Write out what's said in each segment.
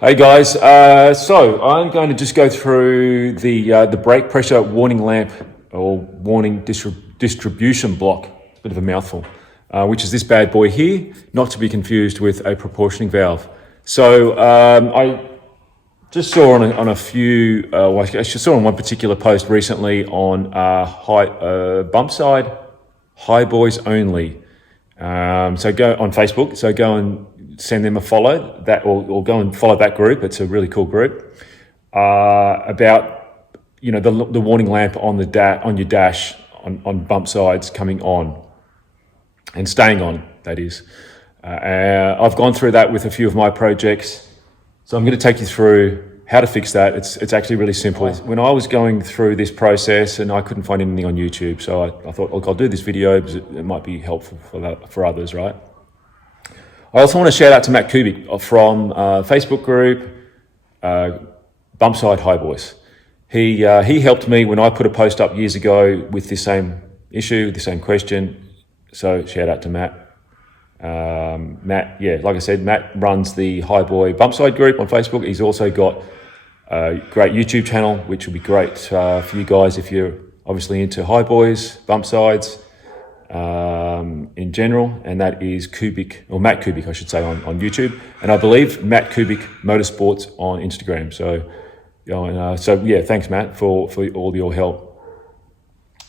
Hey guys, so I'm going to just go through the brake pressure warning lamp or warning distribution block. It's a bit of a mouthful, which is this bad boy here, not to be confused with a proportioning valve. So I just saw on a few, I just saw on one particular post recently on Bumpside Hi Boys Only. So go on Facebook. So go and send them a follow that, or go and follow that group. It's a really cool group about the warning lamp on on your dash on bump sides coming on and staying on. That is, I've gone through that with a few of my projects, so I'm going to take you through how to fix that. It's actually really simple. When I was going through this process and I couldn't find anything on YouTube, so I thought, look, I'll do this video because it might be helpful for others, right? I also want to shout out to Matt Kubik from Facebook group, Bumpside Hi Boys. He helped me when I put a post up years ago with the same issue, the same question. So shout out to Matt. Matt, yeah, like I said, Matt runs the Hi Boy Bumpside group on Facebook. He's also got a great YouTube channel, which will be great for you guys if you're obviously into Hi Boys, bump sides, in general, and that is Kubik, or Matt Kubik, I should say, on YouTube, and I believe Matt Kubik Motorsports on Instagram. So, yeah, thanks Matt for all your help.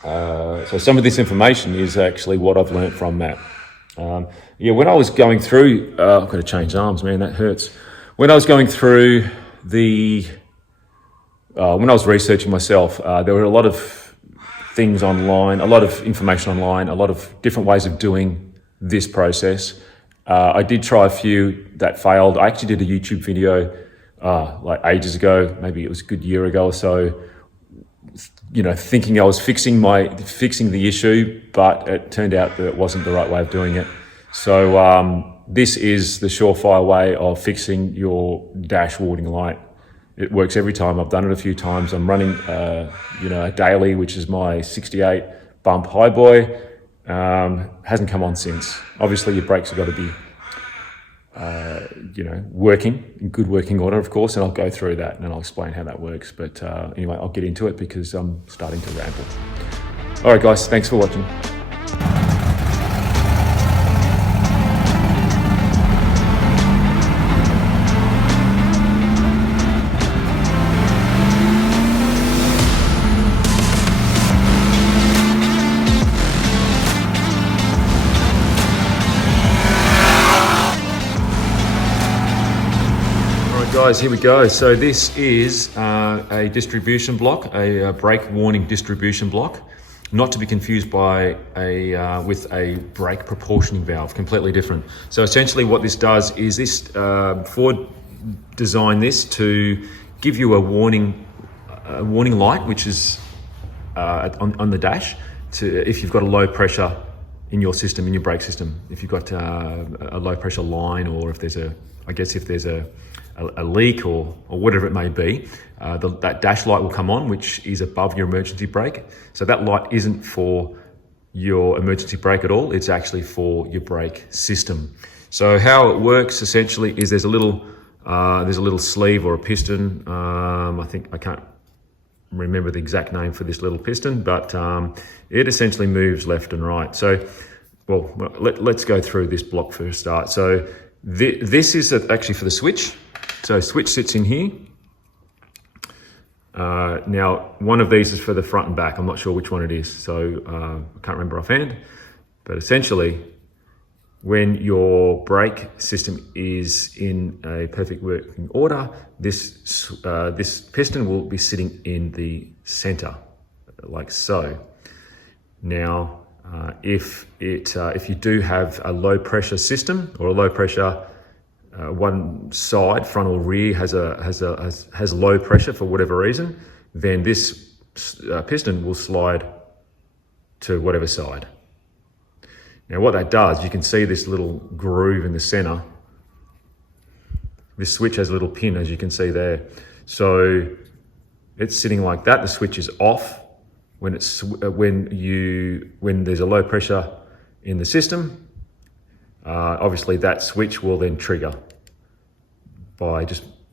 So some of this information is actually what I've learned from Matt. Yeah, when I was going through, I've got to change arms, man, that hurts. When I was going through when I was researching myself, there were a lot of things online, a lot of information online, a lot of different ways of doing this process. I did try a few that failed. I actually did a YouTube video like ages ago, maybe it was a good year ago or so, thinking I was fixing the issue, but it turned out that it wasn't the right way of doing it. So this is the surefire way of fixing your dash warning light. It works every time. I've done it a few times. I'm running, a daily, which is my 68 bump Hi Boy. Hasn't come on since. Obviously, your brakes have got to be, working in good working order, of course, and I'll go through that and I'll explain how that works. But anyway, I'll get into it because I'm starting to ramble. All right, guys, thanks for watching. Guys, here we go. So this is a distribution block, a brake warning distribution block, not to be confused by with a brake proportioning valve, completely different. So essentially what this does is Ford designed this to give you a warning light, which is on the dash, if you've got a low pressure in your system, in your brake system, if you've got a low pressure line, or if there's a leak or whatever it may be, that dash light will come on, which is above your emergency brake. So that light isn't for your emergency brake at all. It's actually for your brake system. So how it works essentially is there's a little sleeve or a piston. I can't remember the exact name for this little piston, but it essentially moves left and right. So, well, let's go through this block for a start. So this is actually for the switch. So switch sits in here. Now, one of these is for the front and back. I'm not sure which one it is, so I can't remember offhand. But essentially, when your brake system is in a perfect working order, this piston will be sitting in the center, like so. Now, if you do have a low pressure system or a low pressure, one side, front or rear, has low pressure for whatever reason, then this piston will slide to whatever side. Now what that does, you can see this little groove in the center. This switch has a little pin, as you can see there. So it's sitting like that. The switch is off when there's a low pressure in the system. Obviously that switch will then trigger by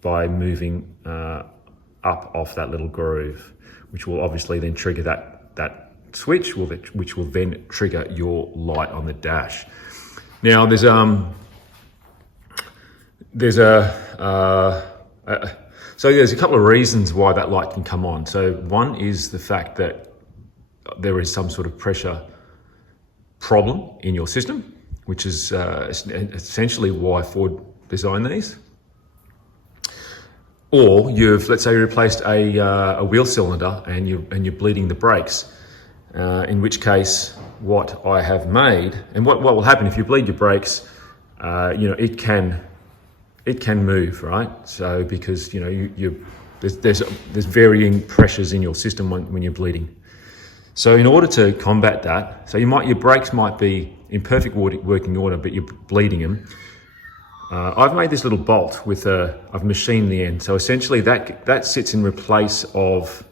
by moving up off that little groove, which will obviously then trigger that switch, which will then trigger your light on the dash. Now there's a couple of reasons why that light can come on. So one is the fact that there is some sort of pressure problem in your system, which is essentially why Ford designed these. Or let's say you replaced a wheel cylinder and you're bleeding the brakes. In which case, what I have made, and what will happen if you bleed your brakes, it can move, right? So because there's varying pressures in your system when you're bleeding. So in order to combat that, so your brakes might be in perfect working order, but you're bleeding them. I've made this little bolt I've machined the end. So essentially that sits in replace of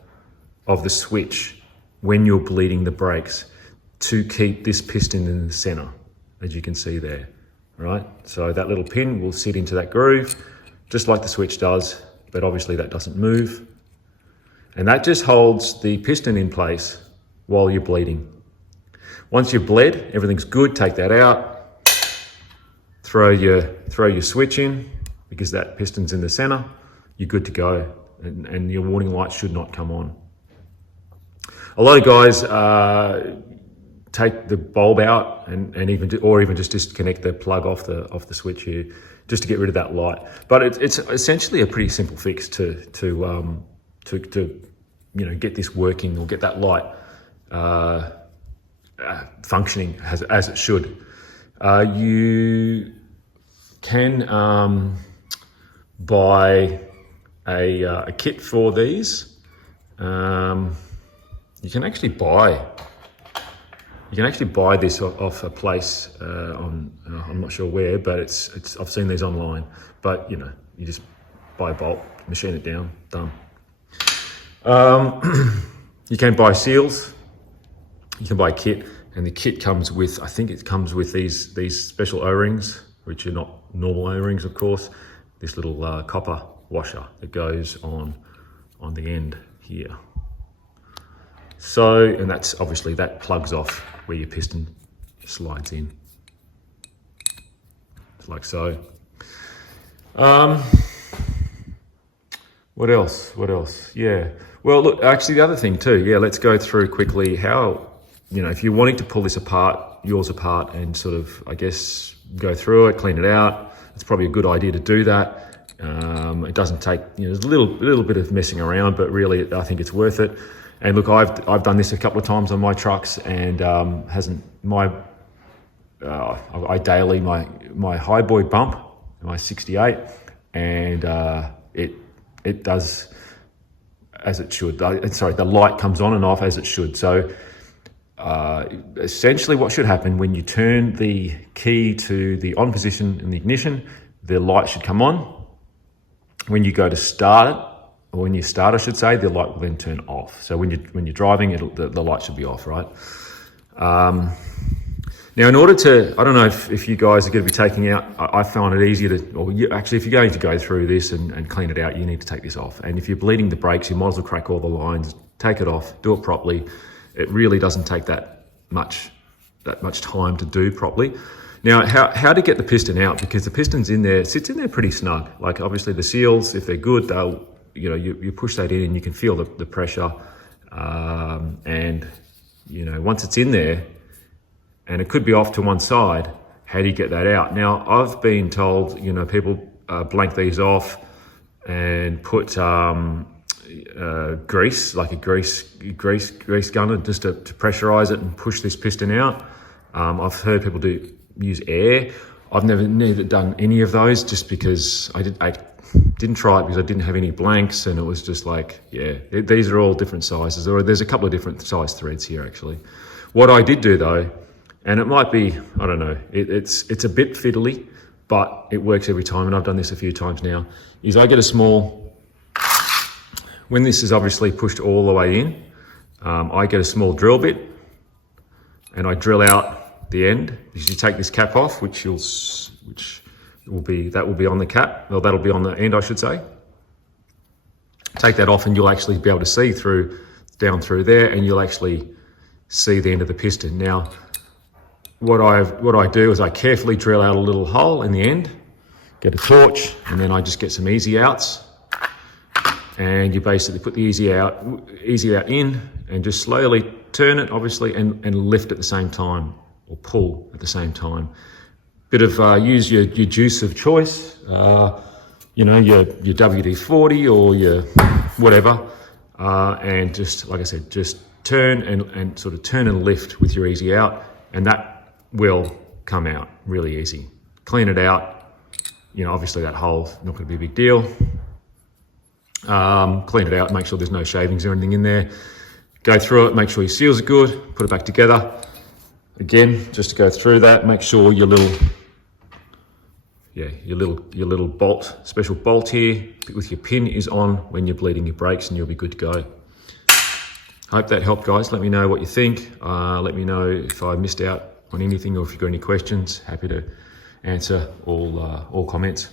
the switch when you're bleeding the brakes to keep this piston in the center, as you can see there, right? So that little pin will sit into that groove, just like the switch does, but obviously that doesn't move. And that just holds the piston in place while you're bleeding. Once you've bled, everything's good, take that out. Throw your switch in, because that piston's in the center, you're good to go, and your warning light should not come on. A lot of guys take the bulb out and even just disconnect the plug off the switch here, just to get rid of that light. But it's essentially a pretty simple fix to get this working, or get that light functioning as it should. You can buy a kit for these. You can actually buy this off a place I'm not sure where, but I've seen these online. But you just buy a bolt, machine it down, done. You can buy seals. You can buy a kit. And the kit comes with, I think it comes with these special O-rings, which are not normal O-rings, of course. This little copper washer that goes on the end here. So, and that's obviously, that plugs off where your piston slides in, like so. What else? Yeah. Well, look, actually the other thing too, let's go through quickly how, if you're wanting to pull yours apart and sort of, I guess, go through it, clean it out, it's probably a good idea to do that. It doesn't take, there's a little bit of messing around, but really I think it's worth it. And look, I've done this a couple of times on my trucks, and my high boy bump, my 68, and it does as it should. The light comes on and off as it should. So essentially what should happen when you turn the key to the on position in the ignition, the light should come on. When you go to start it, or when you start, I should say, the light will then turn off. So when you're driving, the light should be off, right? Now, in order to, I don't know if you guys are going to be taking out, I found it easier to, actually, if you're going to go through this and clean it out, you need to take this off. And if you're bleeding the brakes, you might as well crack all the lines, take it off, do it properly. It really doesn't take that much time to do properly. Now, how to get the piston out, because the piston's sits in there pretty snug. Like obviously the seals, if they're good, they'll, you push that in and you can feel the pressure. And once it's in there, and it could be off to one side, how do you get that out? Now, I've been told, people blank these off and put grease, like a grease gunner, just to pressurize it and push this piston out. I've heard people use air. I've never done any of those, just because I didn't try it because I didn't have any blanks, and it was just like, these are all different sizes, or there's a couple of different size threads here actually. What I did do though, and it might be, I don't know, it's a bit fiddly, but it works every time, and I've done this a few times now, is I get a small, when this is obviously pushed all the way in, I get a small drill bit, and I drill out the end. You take this cap off, that will be on the cap, or that'll be on the end, I should say. Take that off and you'll actually be able to see through, down through there, and you'll actually see the end of the piston. Now, what I do is I carefully drill out a little hole in the end, get a torch, and then I just get some easy outs. And you basically put the easy out in and just slowly turn it, obviously, and lift at the same time, or pull at the same time. Bit of, use your juice of choice, you know, your WD-40 or your whatever, and just, like I said, just turn and sort of turn and lift with your easy out, and that will come out really easy. Clean it out. You know, obviously that hole's not going to be a big deal. Clean it out, make sure there's no shavings or anything in there. Go through it, make sure your seals are good, put it back together. Again, just to go through that, make sure your little bolt, special bolt here with your pin is on when you're bleeding your brakes, and you'll be good to go. Hope that helped, guys. Let me know what you think. Let me know if I missed out on anything, or if you've got any questions. Happy to answer all comments.